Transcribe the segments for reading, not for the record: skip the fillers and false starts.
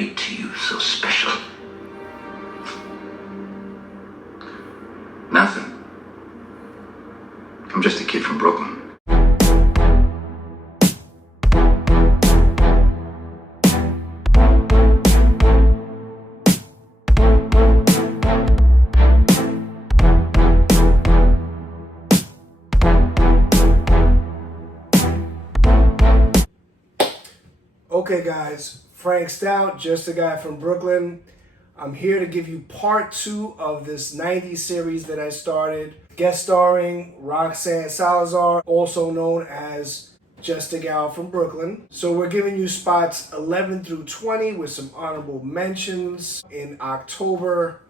made to you so special? Nothing. I'm just a kid from Brooklyn. Okay guys, Frank Stout, just a guy from Brooklyn. I'm here to give you part 2 of this 90s series that I started, guest starring Roxanne Salazar, also known as Just a Gal from Brooklyn. So we're giving you spots 11 through 20 with some honorable mentions. In October,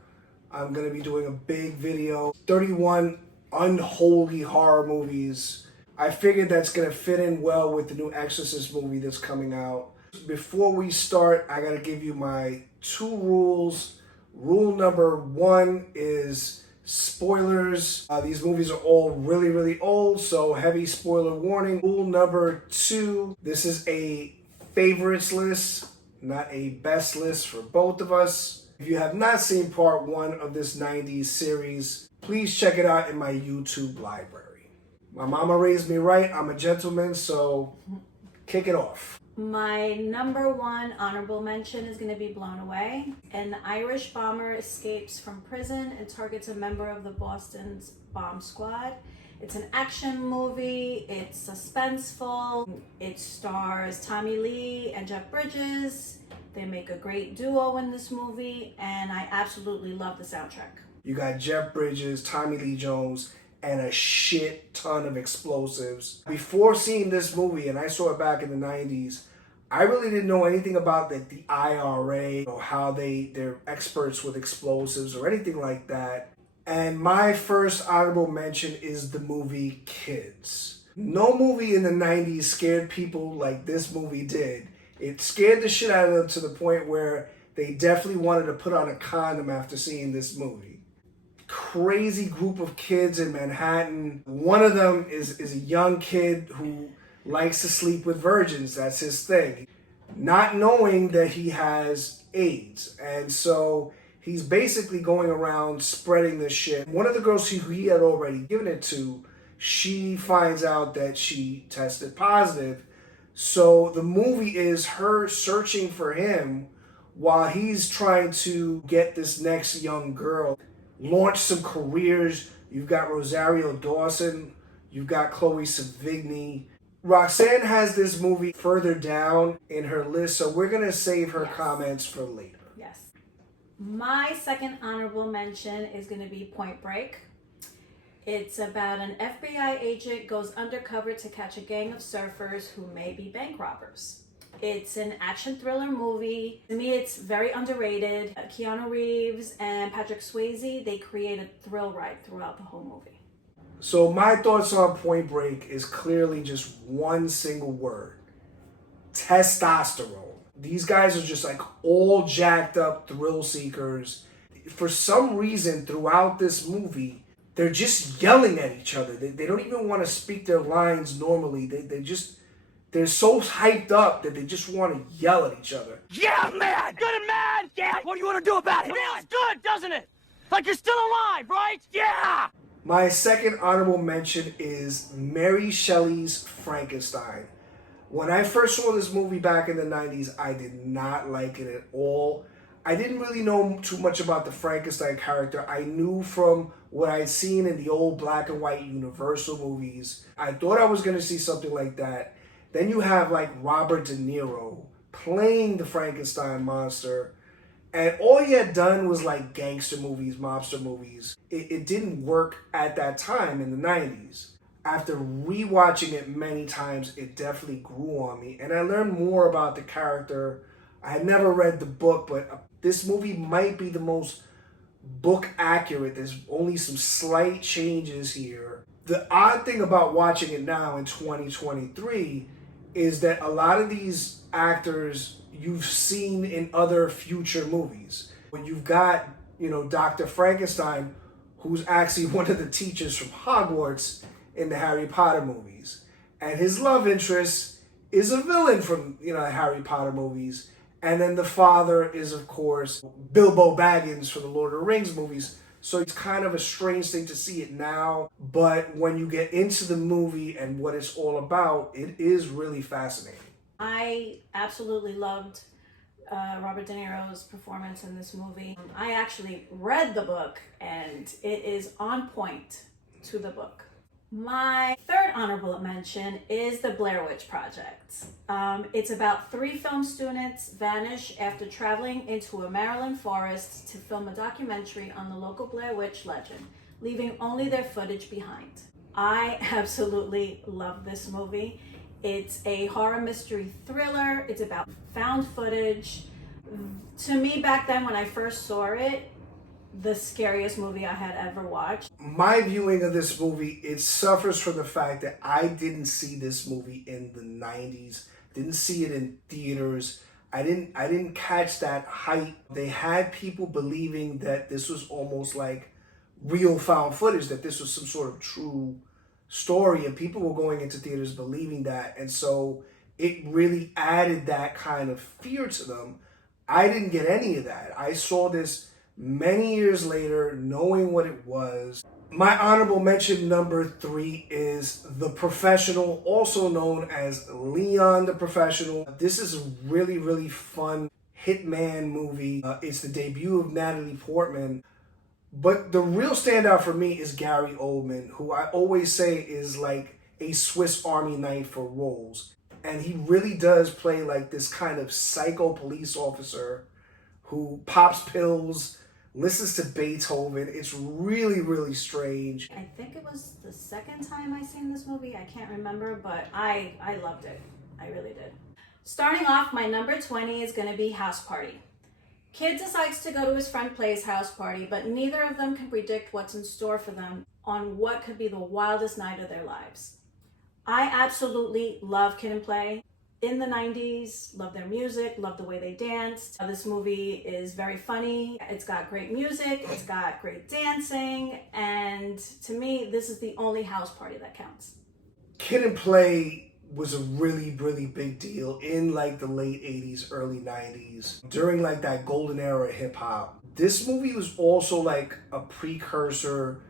I'm going to be doing a big video, 31 unholy horror movies. I figured that's going to fit in well with the new Exorcist movie that's coming out. Before we start, I got to give you my 2 rules. Rule number 1 is spoilers. These movies are all really old, so heavy spoiler warning. Rule number 2, this is a favorites list, not a best list for both of us. If you have not seen part 1 of this 90s series, please check it out in my YouTube library. My mama raised me right. I'm a gentleman, so kick it off. My number 1 honorable mention is going to be Blown Away. An Irish bomber escapes from prison and targets a member of the Boston's bomb squad. It's an action movie, it's suspenseful, it stars Tommy Lee and Jeff Bridges. They make a great duo in this movie, and I absolutely love the soundtrack. You got Jeff Bridges, Tommy Lee Jones, and a shit ton of explosives. Before seeing this movie, and I saw it back in the 90s, I really didn't know anything about the IRA or how they're experts with explosives or anything like that. And my first honorable mention is the movie Kids. No movie in the 90s scared people like this movie did. It scared the shit out of them to the point where they definitely wanted to put on a condom after seeing this movie. Crazy group of kids in Manhattan. One of them is a young kid who likes to sleep with virgins. That's his thing. Not knowing that he has AIDS. And so he's basically going around spreading this shit. One of the girls who he had already given it to, she finds out that she tested positive. So the movie is her searching for him while he's trying to get this next young girl. Launch some careers. You've got Rosario Dawson. You've got Chloe Sevigny. Roxanne has this movie further down in her list, so we're going to save her comments for later. Yes. My second honorable mention is going to be Point Break. It's about an FBI agent goes undercover to catch a gang of surfers who may be bank robbers. It's an action thriller movie. To me, it's very underrated. Keanu Reeves and Patrick Swayze, they create a thrill ride throughout the whole movie. So my thoughts on Point Break is clearly just one single word. Testosterone. These guys are just like all jacked up thrill seekers. For some reason, throughout this movie, they're just yelling at each other. They don't even want to speak their lines normally. They're so hyped up that they just want to yell at each other. Yeah, man! Good and mad! Yeah! What do you want to do about it? It feels good, doesn't it? Like you're still alive, right? Yeah! My second honorable mention is Mary Shelley's Frankenstein. When I first saw this movie back in the 90s, I did not like it at all. I didn't really know too much about the Frankenstein character. I knew from what I'd seen in the old black and white Universal movies. I thought I was going to see something like that. Then you have like Robert De Niro playing the Frankenstein monster. And all he had done was like gangster movies, mobster movies. It didn't work at that time in the 90s. After rewatching it many times, it definitely grew on me. And I learned more about the character. I had never read the book, but this movie might be the most book accurate. There's only some slight changes here. The odd thing about watching it now in 2023 is that a lot of these actors you've seen in other future movies. When you've got, Dr. Frankenstein, who's actually one of the teachers from Hogwarts in the Harry Potter movies. And his love interest is a villain from, the Harry Potter movies. And then the father is, of course, Bilbo Baggins for the Lord of the Rings movies. So it's kind of a strange thing to see it now. But when you get into the movie and what it's all about, it is really fascinating. I absolutely loved Robert De Niro's performance in this movie. I actually read the book and it is on point to the book. My third honorable mention is the Blair Witch Project. It's about 3 film students vanish after traveling into a Maryland forest to film a documentary on the local Blair Witch legend, leaving only their footage behind. I absolutely love this movie. It's a horror mystery thriller. It's about found footage. To me, back then when I first saw it, the scariest movie I had ever watched. My viewing of this movie, it suffers from the fact that I didn't see this movie in the 90's. Didn't see it in theaters. I didn't catch that hype. They had people believing that this was almost like real found footage, that this was some sort of true story, and people were going into theaters believing that, and so it really added that kind of fear to them. I didn't get any of that. I saw this many years later, knowing what it was. My honorable mention number 3 is The Professional, also known as Leon the Professional. This is a really, really fun hitman movie. It's the debut of Natalie Portman. But the real standout for me is Gary Oldman, who I always say is like a Swiss Army knife for roles. And he really does play like this kind of psycho police officer who pops pills, listens to Beethoven. It's really, really strange. I think it was the second time I seen this movie. I can't remember, but I loved it. I really did. Starting off, my number 20 is going to be House Party. Kid decides to go to his friend Play's house party, but neither of them can predict what's in store for them on what could be the wildest night of their lives. I absolutely love Kid and Play. In the 90's, love their music, love the way they danced. This movie is very funny. It's got great music, it's got great dancing, and to me, this is the only house party that counts. Kid and Play was a really, really big deal in like the late 80's, early 90's, during like that golden era of hip hop. This movie was also like a precursor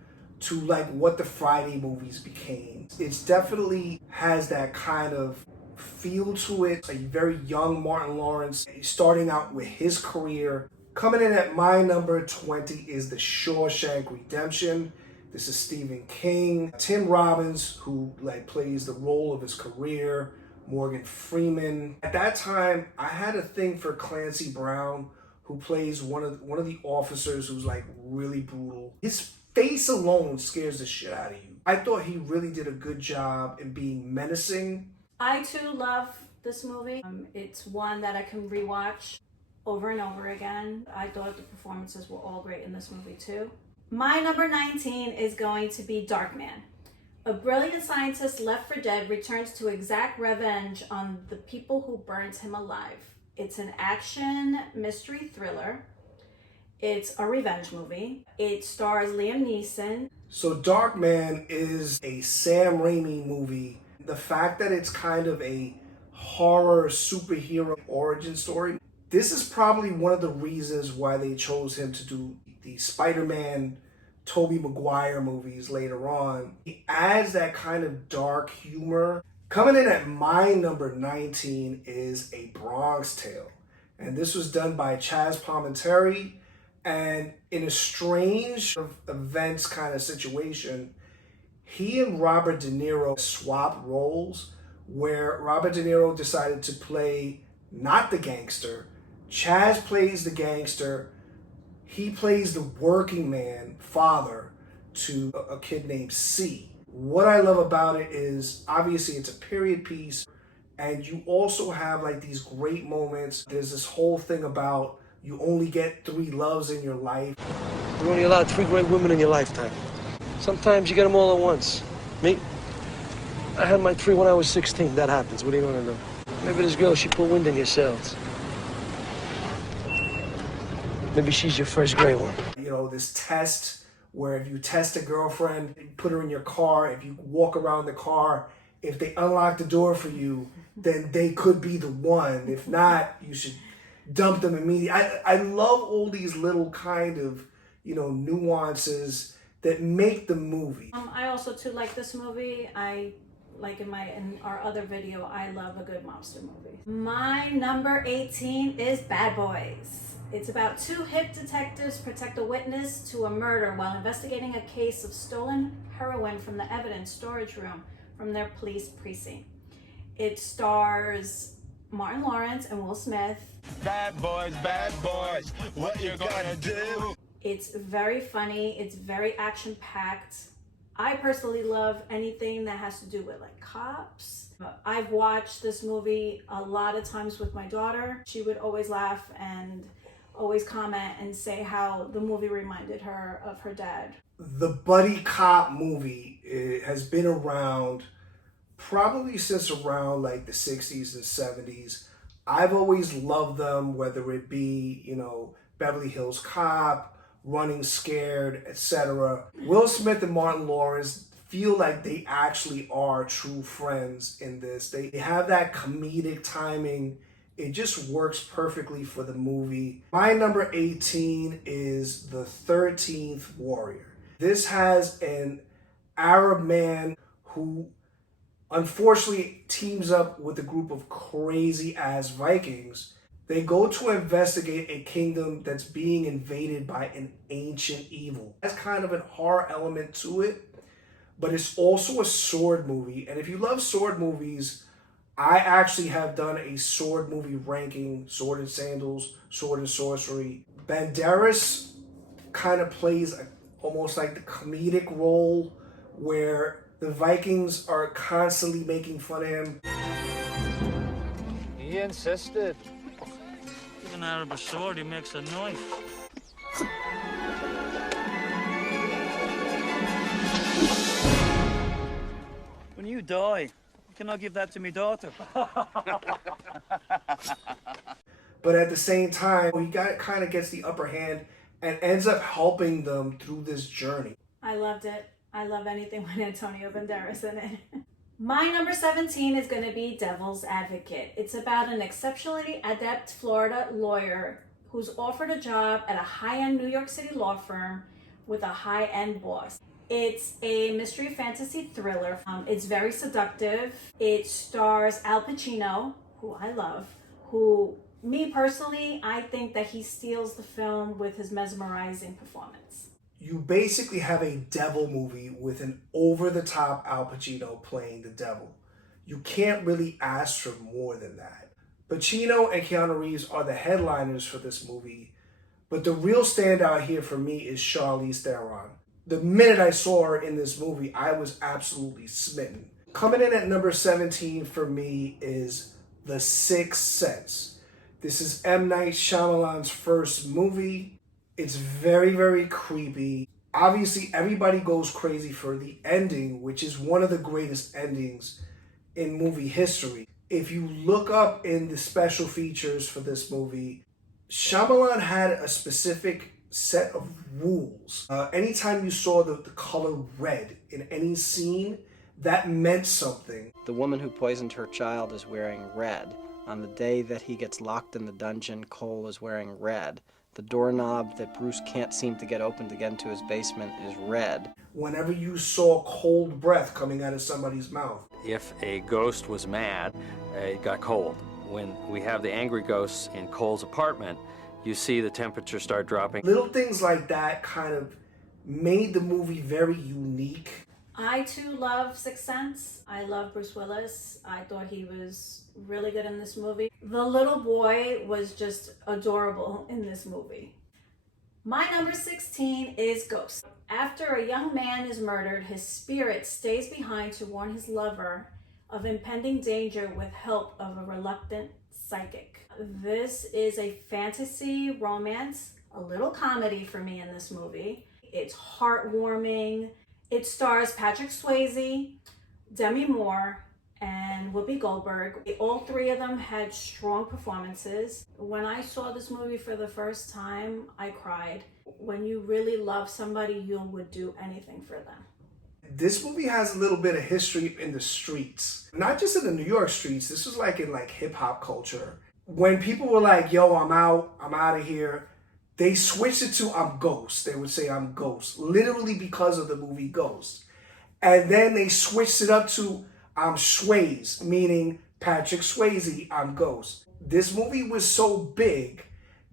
to like what the Friday movies became. It's definitely has that kind of feel to it. A very young Martin Lawrence starting out with his career. Coming in at my number 20 is The Shawshank Redemption. This is Stephen King. Tim Robbins, who like plays the role of his career. Morgan Freeman. At that time, I had a thing for Clancy Brown, who plays one of the officers who's like really brutal. His face alone scares the shit out of you. I thought he really did a good job in being menacing. I too love this movie. It's one that I can rewatch over and over again. I thought the performances were all great in this movie too. My number 19 is going to be Darkman. A brilliant scientist left for dead returns to exact revenge on the people who burnt him alive. It's an action mystery thriller. It's a revenge movie. It stars Liam Neeson. So Darkman is a Sam Raimi movie. The fact that it's kind of a horror superhero origin story, this is probably one of the reasons why they chose him to do the Spider-Man Tobey Maguire movies later on. He adds that kind of dark humor. Coming in at my number 19 is A Bronx Tale. And this was done by Chaz Palminteri. And in a strange events kind of situation, he and Robert De Niro swapped roles, where Robert De Niro decided to play not the gangster. Chaz plays the gangster. He plays the working man father to a kid named C. What I love about it is, obviously it's a period piece, and you also have like these great moments. There's this whole thing about you only get 3 loves in your life. You're only allowed 3 great women in your lifetime. Sometimes you get them all at once. Me, I had my 3 when I was 16. That happens. What are you gonna do? Maybe this girl, she put wind in your sails. Maybe she's your first great one. You know, this test where if you test a girlfriend, you put her in your car, if you walk around the car, if they unlock the door for you, then they could be the one. If not, you should dumped him immediately. I love all these little kind of, nuances that make the movie. I also too like this movie. I like in our other video, I love a good mobster movie. My number 18 is Bad Boys. It's about two hip detectives protect a witness to a murder while investigating a case of stolen heroin from the evidence storage room from their police precinct. It stars Martin Lawrence and Will Smith. Bad boys, what you gonna do? It's very funny, it's very action-packed. I personally love anything that has to do with like cops. I've watched this movie a lot of times with my daughter. She would always laugh and always comment and say how the movie reminded her of her dad. The buddy cop movie has been around probably since around like the 60s and 70s. I've always loved them, whether it be, Beverly Hills Cop, Running Scared, etc. Will Smith and Martin Lawrence feel like they actually are true friends in this. They have that comedic timing. It just works perfectly for the movie. My number 18 is The 13th Warrior. This has an Arab man who unfortunately teams up with a group of crazy ass Vikings. They go to investigate a kingdom that's being invaded by an ancient evil. That's kind of a horror element to it, but it's also a sword movie. And if you love sword movies, I actually have done a sword movie ranking, Sword and Sandals, Sword and Sorcery. Banderas kind of plays almost like the comedic role where the Vikings are constantly making fun of him. He insisted. Even out of a sword, he makes a knife. When you die, can I give that to me daughter? But at the same time, he kind of gets the upper hand and ends up helping them through this journey. I loved it. I love anything with Antonio Banderas in it. My number 17 is going to be Devil's Advocate. It's about an exceptionally adept Florida lawyer who's offered a job at a high-end New York City law firm with a high-end boss. It's a mystery fantasy thriller. It's very seductive. It stars Al Pacino, who I love, who, me personally, I think that he steals the film with his mesmerizing performance. You basically have a devil movie with an over-the-top Al Pacino playing the devil. You can't really ask for more than that. Pacino and Keanu Reeves are the headliners for this movie, but the real standout here for me is Charlize Theron. The minute I saw her in this movie, I was absolutely smitten. Coming in at number 17 for me is The Sixth Sense. This is M. Night Shyamalan's first movie. It's very, very creepy. Obviously, everybody goes crazy for the ending, which is one of the greatest endings in movie history. If you look up in the special features for this movie, Shyamalan had a specific set of rules. Anytime you saw the color red in any scene, that meant something. The woman who poisoned her child is wearing red. On the day that he gets locked in the dungeon, Cole is wearing red. The doorknob that Bruce can't seem to get open to get into his basement is red. Whenever you saw cold breath coming out of somebody's mouth. If a ghost was mad, it got cold. When we have the angry ghosts in Cole's apartment, you see the temperature start dropping. Little things like that kind of made the movie very unique. I too love Sixth Sense. I love Bruce Willis. I thought he was really good in this movie. The little boy was just adorable in this movie. My number 16 is Ghost. After a young man is murdered, his spirit stays behind to warn his lover of impending danger with help of a reluctant psychic. This is a fantasy romance, a little comedy for me in this movie. It's heartwarming. It stars Patrick Swayze, Demi Moore, and Whoopi Goldberg. All three of them had strong performances. When I saw this movie for the first time, I cried. When you really love somebody, you would do anything for them. This movie has a little bit of history in the streets. Not just in the New York streets, this was like in hip hop culture. When people were like, yo, I'm out of here, they switched it to I'm Ghost. They would say I'm Ghost, literally because of the movie Ghost. And then they switched it up to I'm Swayze, meaning Patrick Swayze, I'm Ghost. This movie was so big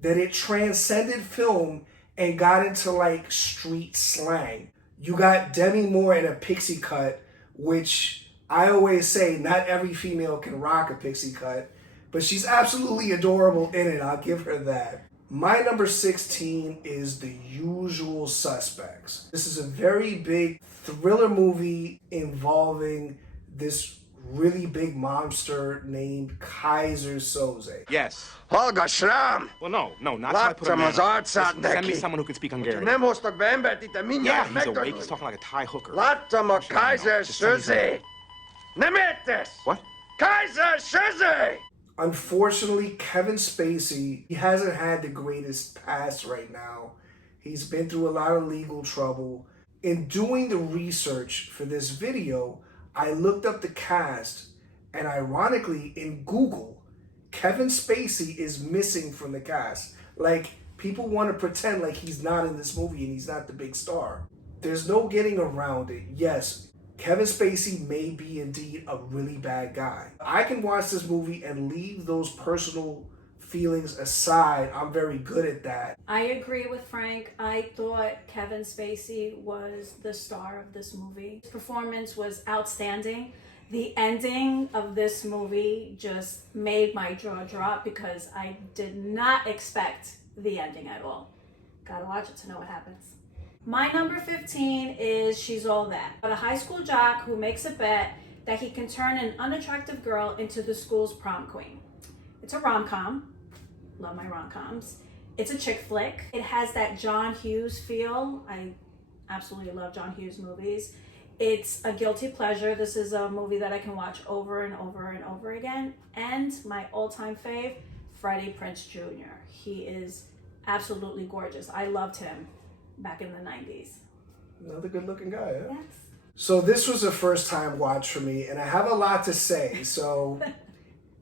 that it transcended film and got into like street slang. You got Demi Moore in a pixie cut, which I always say not every female can rock a pixie cut, but she's absolutely adorable in it. I'll give her that. My number 16 is The Usual Suspects. This is a very big thriller movie involving this really big monster named Kaiser Soze. Yes. Holger Schramm! Well, no, not so I put him Láttam in. az arcát Send me neki. someone who can speak Hungarian. Nem hoztak be embert itt, mindjárt Yeah, he's awake. megtanulj. He's talking like a Thai hooker. Láttam a Kaiser Just send me someone. Soze! Nem értesz? What? Kaiser Soze! Unfortunately, Kevin Spacey, he hasn't had the greatest past right now. He's been through a lot of legal trouble. In doing the research for this video, I looked up the cast, and ironically, in Google, Kevin Spacey is missing from the cast. Like, people want to pretend like he's not in this movie and he's not the big star. There's no getting around it. Yes, Kevin Spacey may be indeed a really bad guy. I can watch this movie and leave those personal feelings aside. I'm very good at that. I agree with Frank. I thought Kevin Spacey was the star of this movie. His performance was outstanding. The ending of this movie just made my jaw drop because I did not expect the ending at all. Gotta watch it to know what happens. My number 15 is She's All That. But a high school jock who makes a bet that he can turn an unattractive girl into the school's prom queen. It's a rom-com. Love my rom-coms. It's a chick flick. It has that John Hughes feel. I absolutely love John Hughes movies. It's a guilty pleasure. This is a movie that I can watch over and over and over again. And my all-time fave, Freddie Prinze Jr. He is absolutely gorgeous. I loved him back in the 90s. Another good looking guy, huh? Yes. So this was a first time watch for me, and I have a lot to say, so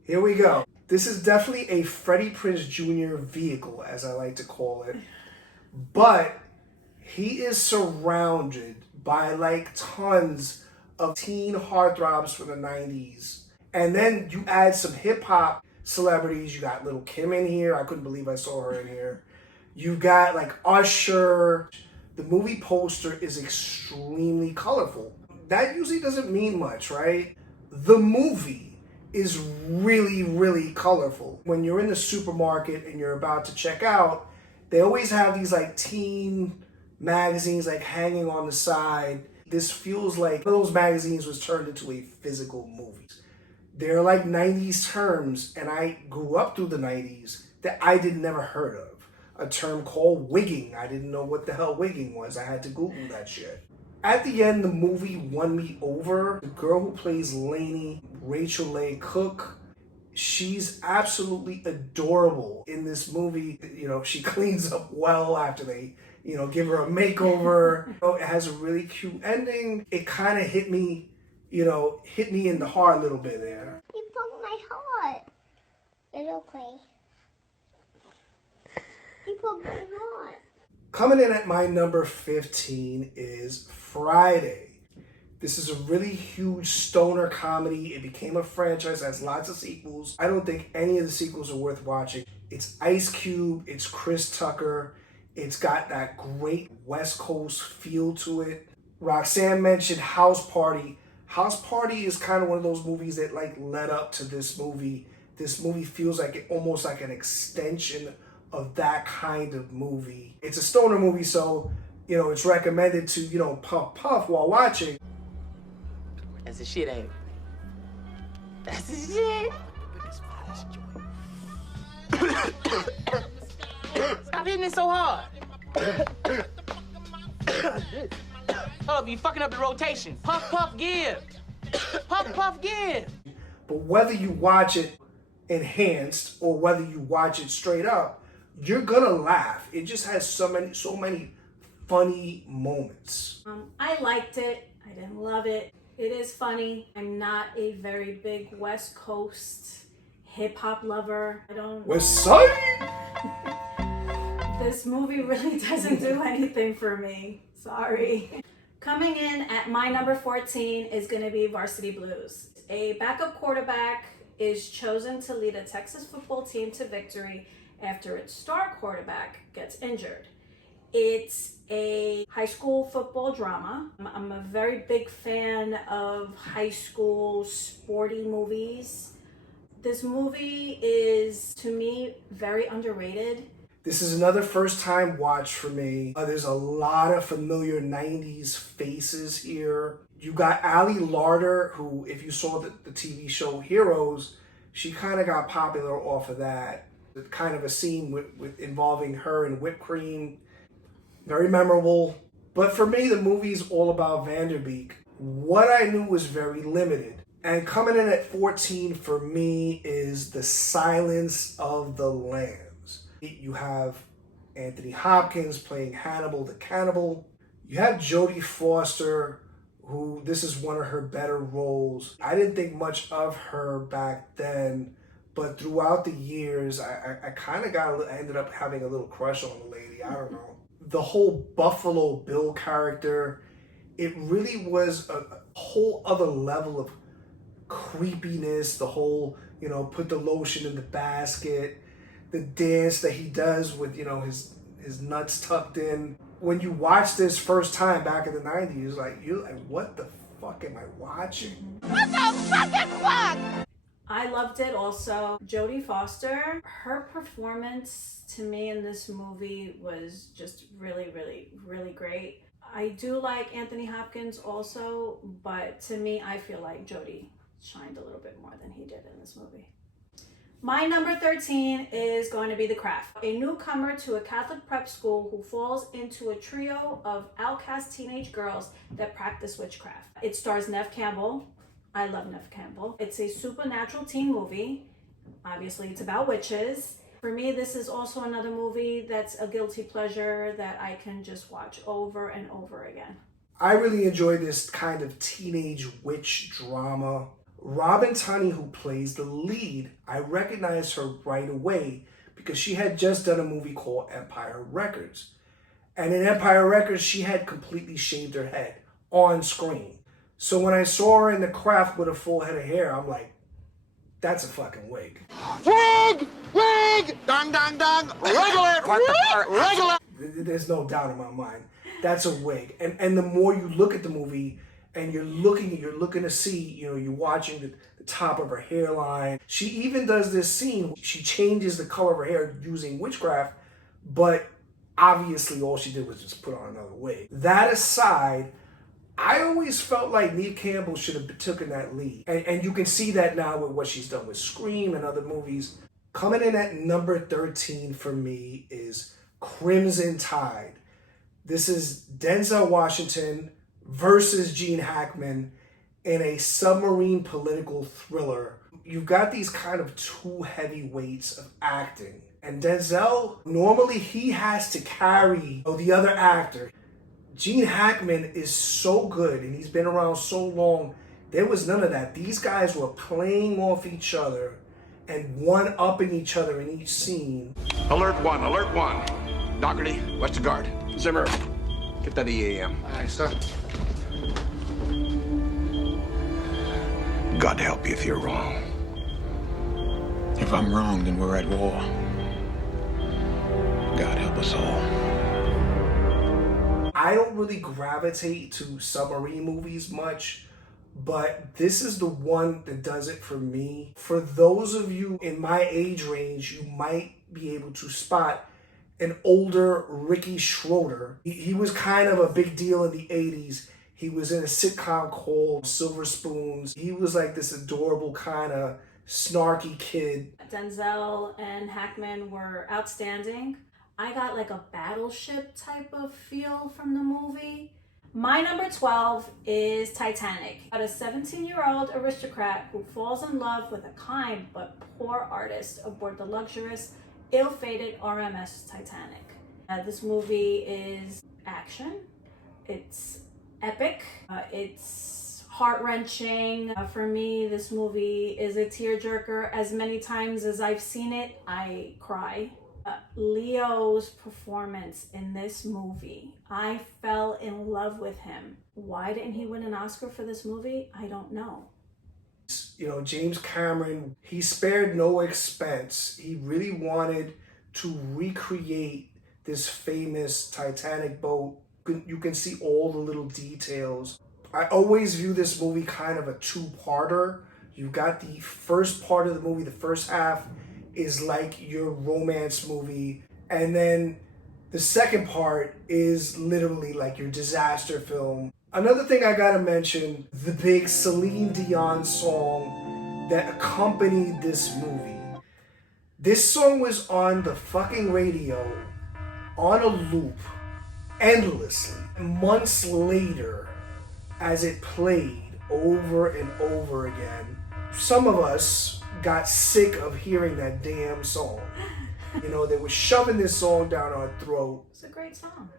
here we go. This is definitely a Freddie Prinze Jr. vehicle, as I like to call it, but he is surrounded by like tons of teen heartthrobs from the 90s. And then you add some hip hop celebrities. You got Lil' Kim in here. I couldn't believe I saw her in here. You got like Usher. The movie poster is extremely colorful. That usually doesn't mean much, right? The movie is really, really colorful. When you're in the supermarket and you're about to check out, they always have these like teen magazines like hanging on the side. This feels like one of those magazines was turned into a physical movie. They're like 90s terms, and I grew up through the 90s that I did never heard of. A term called wigging. I didn't know what the hell wigging was. I had to Google that shit. At the end, the movie won me over. The girl who plays Lainey, Rachel Leigh Cook, she's absolutely adorable in this movie. You know, she cleans up well after they, you know, give her a makeover. It has a really cute ending. It kind of hit me, you know, hit me in the heart a little bit there. You broke my heart. It's okay. You broke my heart. Coming in at my number 15 is Friday. This is a really huge stoner comedy. It became a franchise, has lots of sequels. I don't think any of the sequels are worth watching. It's Ice Cube, it's Chris Tucker. It's got that great West Coast feel to it. Roxanne mentioned House Party. House Party is kind of one of those movies that like led up to this movie. This movie feels like it almost like an extension of that kind of movie. It's a stoner movie, so, you know, it's recommended to, you know, puff while watching. That's the shit, ain't it? That's the shit. Stop hitting it so hard. Oh, you fucking up the rotation. Puff, puff, give. Puff, puff, give. But whether you watch it enhanced or whether you watch it straight up, you're gonna laugh. It just has so many funny moments. I liked it. I didn't love it. It is funny. I'm not a very big West Coast hip-hop lover. I don't... West Side! This movie really doesn't do anything for me. Sorry. Coming in at my number 14 is going to be Varsity Blues. A backup quarterback is chosen to lead a Texas football team to victory after its star quarterback gets injured. It's a high school football drama. I'm a very big fan of high school sporty movies. This movie is, to me, very underrated. This is another first time watch for me. There's a lot of familiar 90s faces here. You got Ali Larter, who, if you saw the TV show Heroes, she kind of got popular off of that. Kind of a scene with involving her and whipped cream. Very memorable. But for me, the movie's all about Vanderbeek. What I knew was very limited. And coming in at 14 for me is The Silence of the Lambs. You have Anthony Hopkins playing Hannibal the Cannibal. You have Jodie Foster, who this is one of her better roles. I didn't think much of her back then, but throughout the years, I kind of ended up having a little crush on the lady. I don't know. The whole Buffalo Bill character, it really was a whole other level of creepiness. The whole, put the lotion in the basket, the dance that he does with, his nuts tucked in. When you watch this first time back in the 90s, you're like, what the fuck am I watching? What the fucking fuck? I loved it also. Jodie Foster, her performance to me in this movie was just really, really, really great. I do like Anthony Hopkins also, but to me, I feel like Jodie shined a little bit more than he did in this movie. My number 13 is going to be The Craft, a newcomer to a Catholic prep school who falls into a trio of outcast teenage girls that practice witchcraft. It stars Neve Campbell. I love Neve Campbell. It's a supernatural teen movie. Obviously, it's about witches. For me, this is also another movie that's a guilty pleasure that I can just watch over and over again. I really enjoy this kind of teenage witch drama. Robin Tunney, who plays the lead, I recognized her right away because she had just done a movie called Empire Records. And in Empire Records, she had completely shaved her head on screen. So when I saw her in The Craft with a full head of hair, I'm like, that's a fucking wig. Wig! Wig! Dong, dong, dong! Regular! There's no doubt in my mind. That's a wig. And the more you look at the movie, and you're looking to see, you're watching the top of her hairline. She even does this scene. She changes the color of her hair using witchcraft, but obviously all she did was just put on another wig. That aside, I always felt like Neve Campbell should have taken that lead. And you can see that now with what she's done with Scream and other movies. Coming in at number 13 for me is Crimson Tide. This is Denzel Washington versus Gene Hackman in a submarine political thriller. You've got these kind of two heavyweights of acting. And Denzel, normally he has to carry the other actor. Gene Hackman is so good and he's been around so long. There was none of that. These guys were playing off each other and one-upping each other in each scene. Alert one. Doherty, West Guard. Zimmer, get that EAM. Aye, sir. God help you if you're wrong. If I'm wrong, then we're at war. God help us all. I don't really gravitate to submarine movies much, but this is the one that does it for me. For those of you in my age range, you might be able to spot an older Ricky Schroeder. He was kind of a big deal in the 80s. He was in a sitcom called Silver Spoons. He was like this adorable kind of snarky kid. Denzel and Hackman were outstanding. I got like a battleship type of feel from the movie. My number 12 is Titanic. About a 17-year-old aristocrat who falls in love with a kind but poor artist aboard the luxurious, ill-fated RMS Titanic. This movie is action. It's epic. It's heart-wrenching. For me, this movie is a tearjerker. As many times as I've seen it, I cry. Leo's performance in this movie, I fell in love with him. Why didn't he win an Oscar for this movie? I don't know. You know, James Cameron, he spared no expense. He really wanted to recreate this famous Titanic boat. You can see all the little details. I always view this movie kind of a two-parter. You've got the first part of the movie, the first half is like your romance movie. And then the second part is literally like your disaster film. Another thing I gotta mention, the big Celine Dion song that accompanied this movie. This song was on the fucking radio, on a loop, endlessly. Months later, as it played over and over again, some of us got sick of hearing that damn song. You know, they were shoving this song down our throat. It's a great song.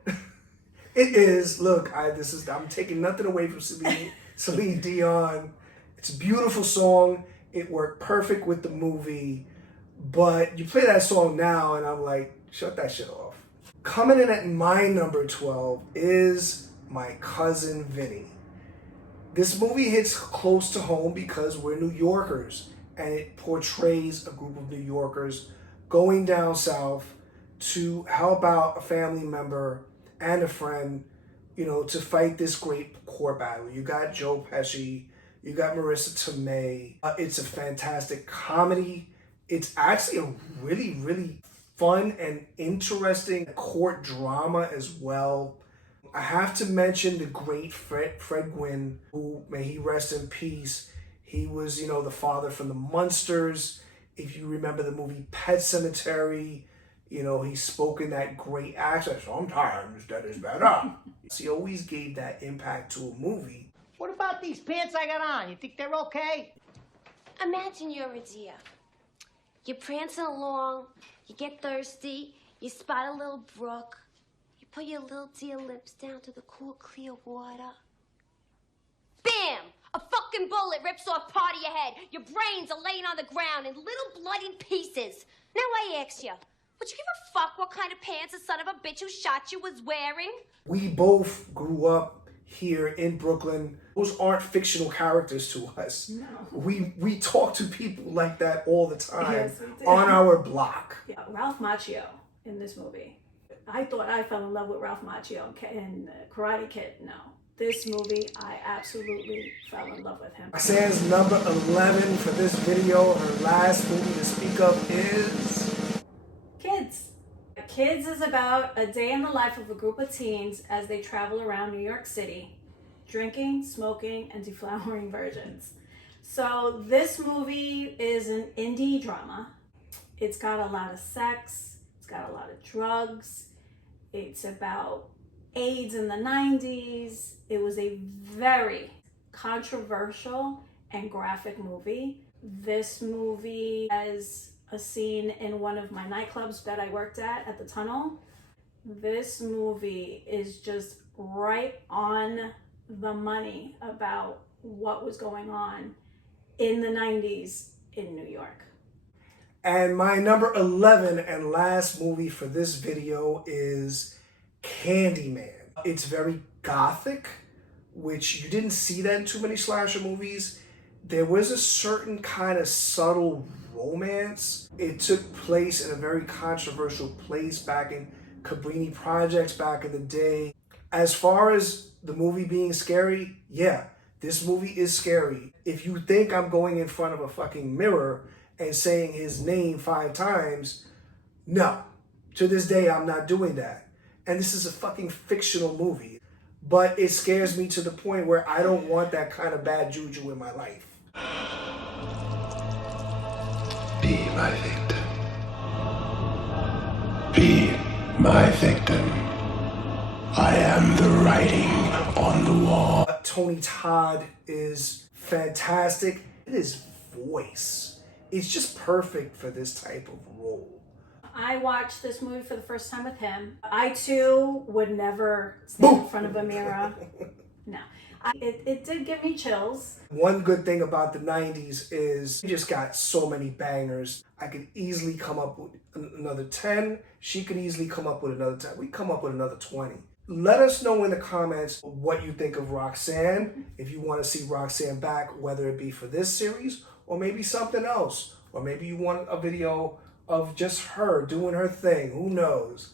It is. Look, I'm taking nothing away from Celine Dion. It's a beautiful song. It worked perfect with the movie. But you play that song now and I'm like, shut that shit off. Coming in at my number 12 is My Cousin Vinny. This movie hits close to home because we're New Yorkers and it portrays a group of New Yorkers going down south to help out a family member and a friend, you know, to fight this great court battle. You got Joe Pesci, you got Marissa Tomei. It's a fantastic comedy. It's actually a really, really fun and interesting court drama as well. I have to mention the great Fred Gwynne, who, may he rest in peace. He was, you know, the father from the Munsters. If you remember the movie Pet Sematary, you know, he spoke in that great accent. Sometimes that is better. He always gave that impact to a movie. What about these pants I got on? You think they're okay? Imagine you're a deer. You're prancing along, you get thirsty, you spot a little brook, you put your little deer lips down to the cool, clear water. Bam! A fucking bullet rips off part of your head. Your brains are laying on the ground in little bloody pieces. Now I ask you, would you give a fuck what kind of pants the son of a bitch who shot you was wearing? We both grew up here in Brooklyn. Those aren't fictional characters to us. No. We talk to people like that all the time, yes, we do. on our block. Yeah, Ralph Macchio in this movie. I thought I fell in love with Ralph Macchio in Karate Kid. No. This movie, I absolutely fell in love with him. Roxanne's number 11 for this video. Her last movie to speak of is Kids. Kids is about a day in the life of a group of teens as they travel around New York City, drinking, smoking, and deflowering virgins. So this movie is an indie drama. It's got a lot of sex. It's got a lot of drugs. It's about AIDS in the 90s. It was a very controversial and graphic movie. This movie has a scene in one of my nightclubs that I worked at the Tunnel. This movie is just right on the money about what was going on in the 90s in New York. And my number 11 and last movie for this video is Candyman. It's very gothic, which you didn't see that in too many slasher movies. There was a certain kind of subtle romance. It took place in a very controversial place back in Cabrini Projects back in the day. As far as the movie being scary, yeah, this movie is scary. If you think I'm going in front of a fucking mirror and saying his name 5 times, no. To this day, I'm not doing that. And this is a fucking fictional movie. But it scares me to the point where I don't want that kind of bad juju in my life. Be my victim. Be my victim. I am the writing on the wall. Tony Todd is fantastic. His voice is just perfect for this type of role. I watched this movie for the first time with him. I too would never stand in front of a mirror. No. It did give me chills. One good thing about the 90s is we just got so many bangers. I could easily come up with another 10. She could easily come up with another 10. We come up with another 20. Let us know in the comments what you think of Roxanne. If you want to see Roxanne back, whether it be for this series or maybe something else. Or maybe you want a video of just her doing her thing. Who knows?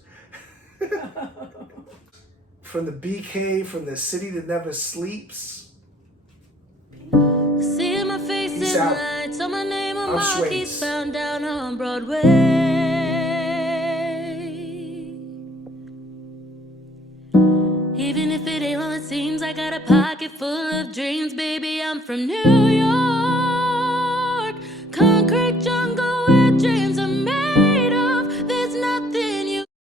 From the BK, from the city that never sleeps. See my face in lights, on my name on marquees found down on Broadway. Even if it ain't all it seems, I got a pocket full of dreams, baby. I'm from New York, concrete jungle.